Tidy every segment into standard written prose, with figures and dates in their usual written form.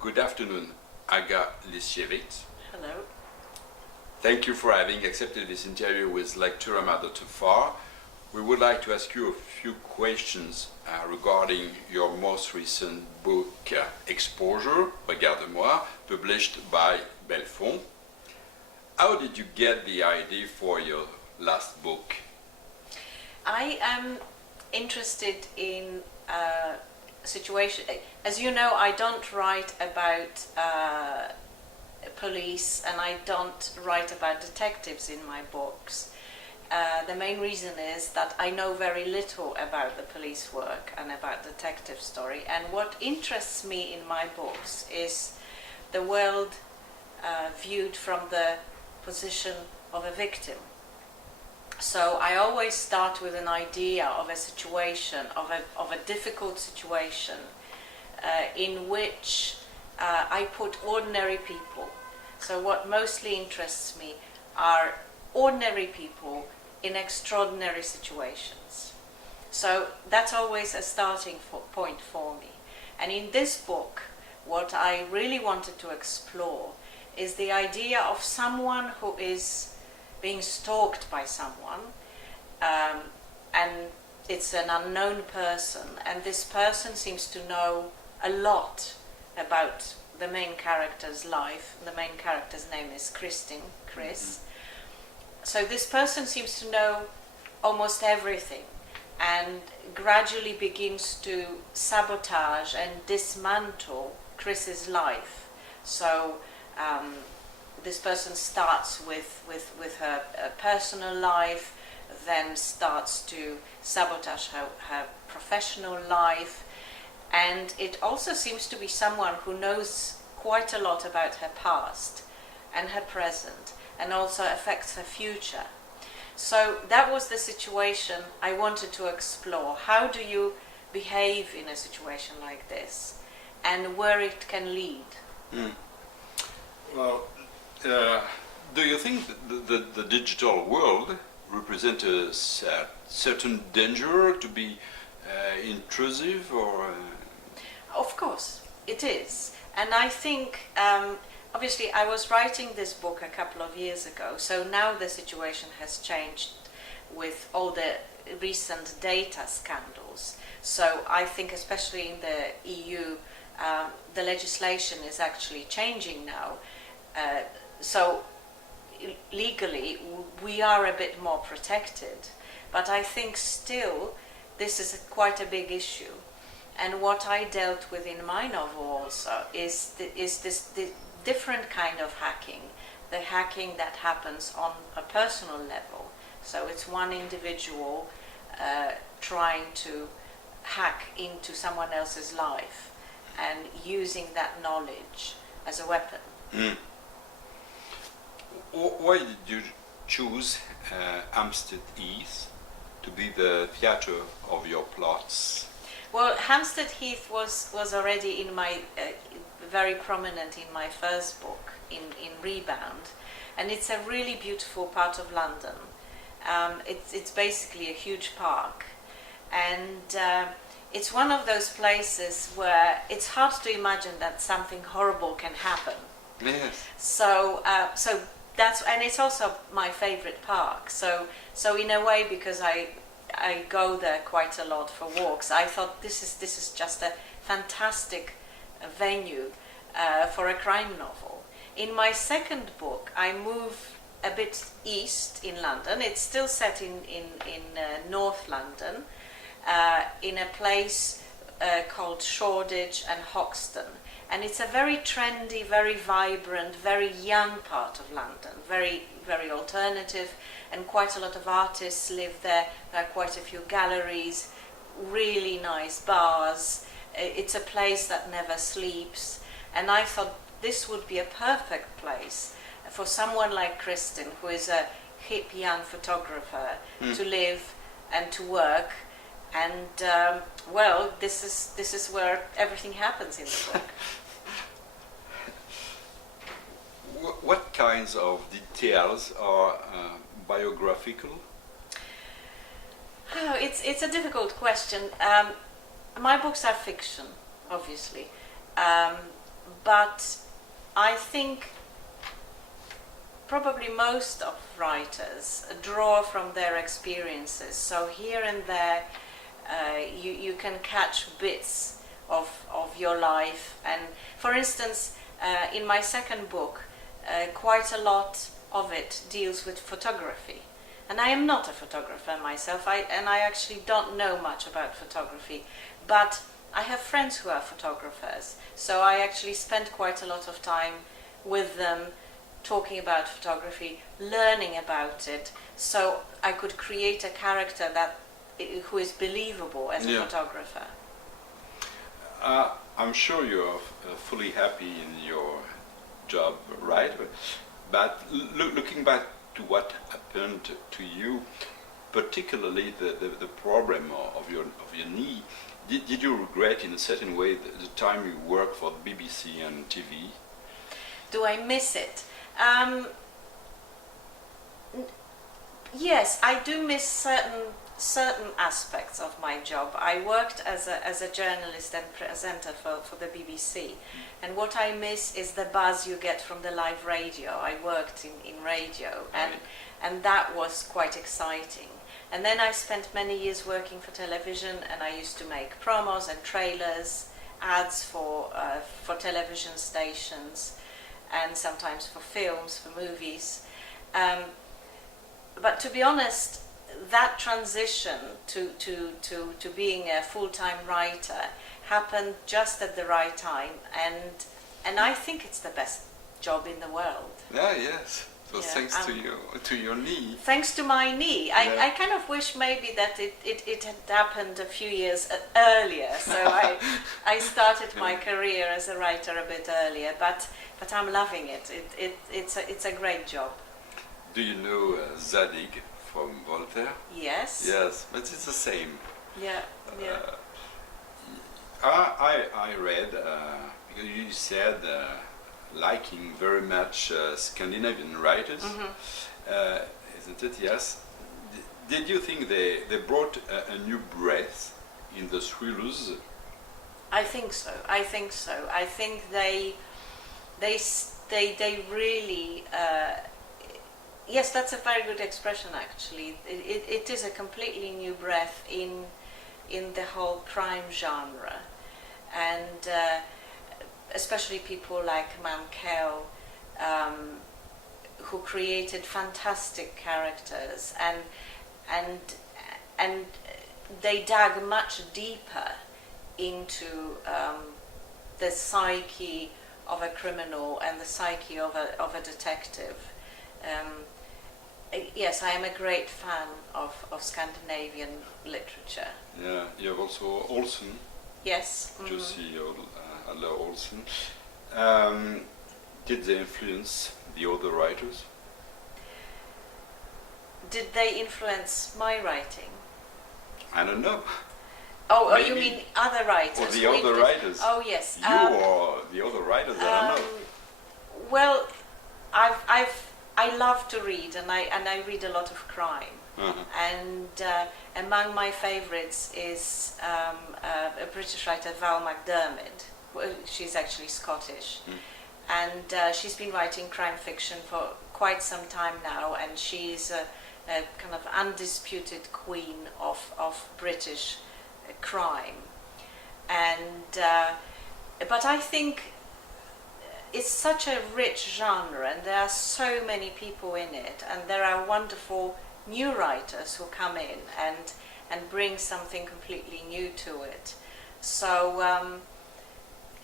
Good afternoon, Aga Lisiewicz. Hello. Thank you for having accepted this interview with Lectura to Far. We would like to ask you a few questions regarding your most recent book, Exposure, Regarde-moi, published by Belfond. How did you get the idea for your last book? I am interested in situation. As you know, I don't write about police and I don't write about detectives in my books. The main reason is that I know very little about the police work and about detective story, and what interests me in my books is the world viewed from the position of a victim. So I always start with an idea of a situation, of a difficult situation in which I put ordinary people. So what mostly interests me are ordinary people in extraordinary situations. So that's always a starting point for me. And in this book, what I really wanted to explore is the idea of someone who is being stalked by someone, and it's an unknown person, and this person seems to know a lot about the main character's life. The main character's name is Chris. So this person seems to know almost everything and gradually begins to sabotage and dismantle Chris's life. So this person starts with her personal life, then starts to sabotage her professional life, and it also seems to be someone who knows quite a lot about her past and her present, and also affects her future. So that was the situation I wanted to explore. How do you behave in a situation like this, and where it can lead? Well, do you think that the digital world represents a certain danger to be intrusive, or? Of course, it is. And I think, obviously, I was writing this book a couple of years ago, so now the situation has changed with all the recent data scandals. So I think, especially in the EU, the legislation is actually changing now. So legally we are a bit more protected, but I think still this is quite a big issue. And what I dealt with in my novel also is this different kind of hacking, the hacking that happens on a personal level. So it's one individual trying to hack into someone else's life and using that knowledge as a weapon. Why did you choose Hampstead Heath to be the theatre of your plots? Well, Hampstead Heath was already in my very prominent in my first book, in Rebound, and it's a really beautiful part of London. It's basically a huge park, and it's one of those places where it's hard to imagine that something horrible can happen. Yes. So and it's also my favorite park. So in a way, because I go there quite a lot for walks, I thought this is just a fantastic venue for a crime novel. In my second book, I move a bit east in London. It's still set in North London, in a place called Shoreditch and Hoxton. And it's a very trendy, very vibrant, very young part of London, very, very alternative, and quite a lot of artists live there. There are quite a few galleries, really nice bars. It's a place that never sleeps. And I thought this would be a perfect place for someone like Kristen, who is a hip young photographer, to live and to work. And well, this is where everything happens in the book. What kinds of details are biographical? Oh, it's a difficult question. My books are fiction, obviously, but I think probably most of writers draw from their experiences. So here and there, you can catch bits of your life. And for instance, in my second book, quite a lot of it deals with photography. And I am not a photographer myself, and I actually don't know much about photography, but I have friends who are photographers, so I actually spent quite a lot of time with them talking about photography, learning about it, so I could create a character who is believable as a photographer. I'm sure you're fully happy in your job, right? But looking back to what happened to you, particularly the problem of your knee, did you regret in a certain way the time you worked for the BBC and TV? Do I miss it? Yes, I do miss certain aspects of my job. I worked as a journalist and presenter for the BBC, and what I miss is the buzz you get from the live radio. I worked in radio, and that was quite exciting. And then I spent many years working for television, and I used to make promos and trailers, ads for television stations, and sometimes for films, for movies. But to be honest, that transition to being a full-time writer happened just at the right time, and I think it's the best job in the world. Yeah, yes. So thanks to your knee. Thanks to my knee. I kind of wish maybe that it had happened a few years earlier. So I started my career as a writer a bit earlier, but I'm loving it. It's a great job. Do you know Zadig from Voltaire? Yes. Yes, but it's the same. Yeah. I read because you said liking very much Scandinavian writers, isn't it? Yes. Did you think they brought a new breath in the thrillers? I think so. I think they really. Yes, that's a very good expression. Actually, it is a completely new breath in the whole crime genre, and especially people like Mankell, who created fantastic characters, and they dug much deeper into the psyche of a criminal and the psyche of a detective. Yes, I am a great fan of Scandinavian literature. Yeah, you have also Olsen. Yes. Jussi Olsen. Did they influence the other writers? Did they influence my writing? I don't know. Oh, you mean other writers? Or the other writers? Oh, yes. You or the other writers? I don't know. Well, I love to read, and I read a lot of crime. And among my favourites is a British writer, Val McDermid. She's actually Scottish, and she's been writing crime fiction for quite some time now, and she's a kind of undisputed queen of British crime. And but I think it's such a rich genre, and there are so many people in it, and there are wonderful new writers who come in and bring something completely new to it. So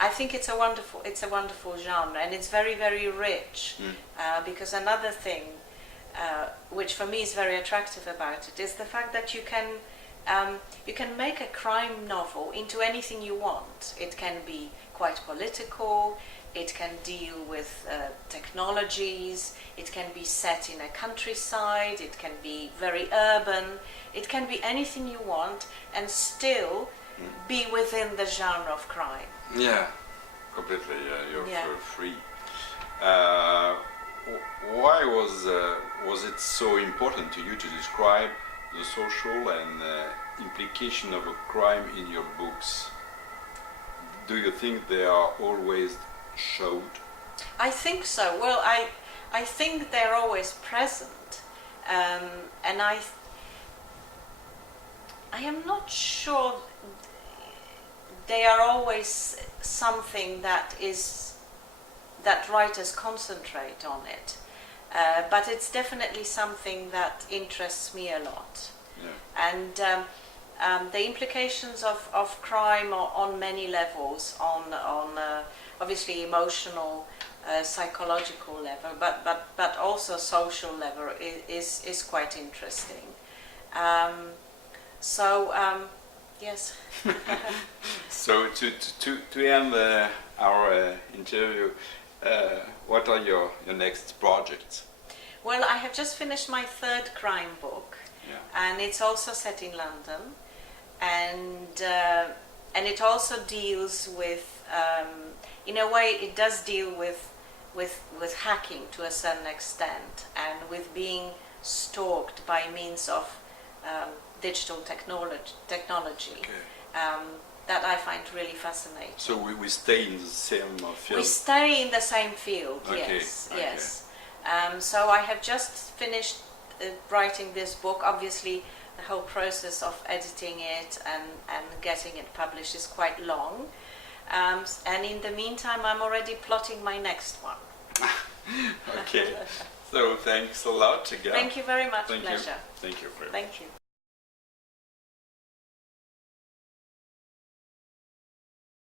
I think it's a wonderful genre, and it's very, very rich. Because another thing which for me is very attractive about it is the fact that you can make a crime novel into anything you want. It can be quite political. It can deal with technologies, it can be set in a countryside, it can be very urban, it can be anything you want and still be within the genre of crime. Yeah, completely, you're free. Why was it so important to you to describe the social and implication of a crime in your books? Do you think they are always showed? I think so. Well, I think they're always present, and I am not sure they are always something that writers concentrate on it, but it's definitely something that interests me a lot. Yeah. And the implications of crime are on many levels, on obviously emotional, psychological level, but also social level is quite interesting. Yes. So to end our interview, what are your next projects? Well, I have just finished my third crime book, Yeah. and it's also set in London, and it also deals with, in a way, it does deal with hacking to a certain extent, and with being stalked by means of digital technology. Okay. That I find really fascinating. So we stay in the same field? We stay in the same field, Okay, yes, okay. yes. So I have just finished writing this book. Obviously, the whole process of editing it and getting it published is quite long. And in the meantime, I'm already plotting my next one. Okay. So thanks a lot again. Thank you very much. Thank Pleasure. you. Thank you very much. Thank you.